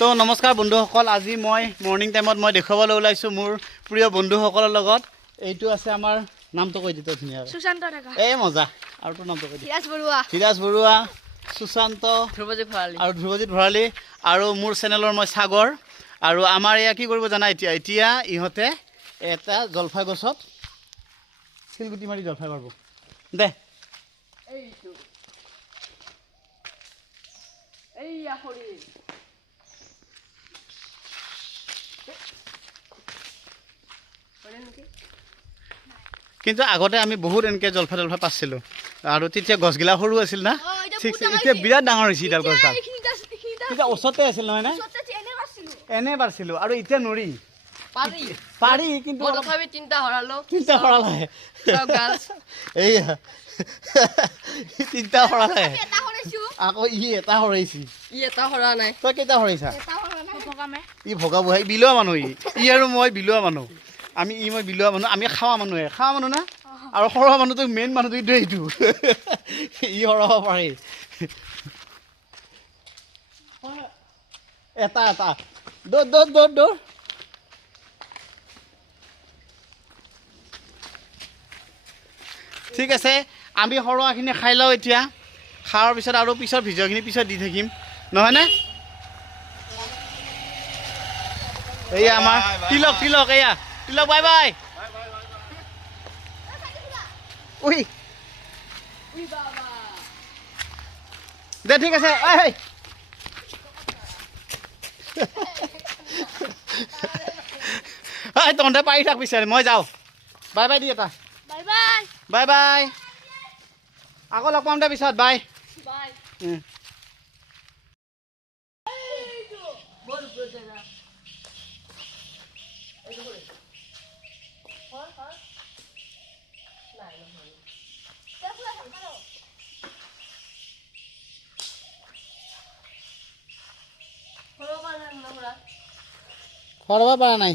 তো নমস্কাৰ বন্ধুসকল, আজি মই মৰ্নিং টাইমত মই দেখুৱাবলৈ ওলাইছোঁ মোৰ প্ৰিয় বন্ধুসকলৰ লগত। এইটো আছে আমাৰ নামটো কৈ দিত ধুনীয়াকৈ সুশান্ত ডেকা। এই মজা। আৰু তোৰ নামটো কৈ দি। ধীৰাজ বৰুৱা, সুশান্ত আৰু ধ্ৰুৱজিৎ ভৰালী আৰু মোৰ চেনেলৰ মই সাগৰ। আৰু আমাৰ এয়া কি কৰিব জানা, এতিয়া ইহঁতে এটা জলফাই গছত শিলগুটি মাৰি জলফাই পাৰব দে। কিন্তু আগতে আমি বহুত এনেকৈ জলফাই পাইছিলোঁ আৰু তেতিয়া গছগিলা সৰু আছিল না, ঠিক এতিয়া বিৰাট ডাঙৰ হৈছে ইডাল গছডাল। তেতিয়া ওচৰতে আছিল নহয় না, এনে পাৰিছিলোঁ আৰু এতিয়া নৰি পাৰি কিন্তু তিনিটা সৰালে এইয়া তিনিটা সৰালে আকৌ এটা সৰাইছি তই কেইটা সৰাইছা? ই ভগা বুঢ়া বিলোৱা মানুহ ই আৰু মই বিলোৱা মানুহ। মই বিলোৱা মানুহ, আমি খাৱা মানুহ না। আৰু সৰহ মানুহটো মেইন মানুহটো এইটো ই সৰহ পাৰে এটা দৌৰ ঠিক আছে। আমি সৰহখিনি খাই লওঁ এতিয়া, খোৱাৰ পিছত আৰু পিছত ভিডিঅ'খিনি পিছত দি থাকিম নহয়নে? এয়া আমাৰ তিলক এয়া Tilak, bye bye. We they ঠিক আছে। তহঁতে পাৰি থাক পিছে, মই যাওঁ। বাই বাই দি এটা বাই বাই। আকৌ লগ পাম দে পিছত, বাই। খোৱাব পৰা নাই।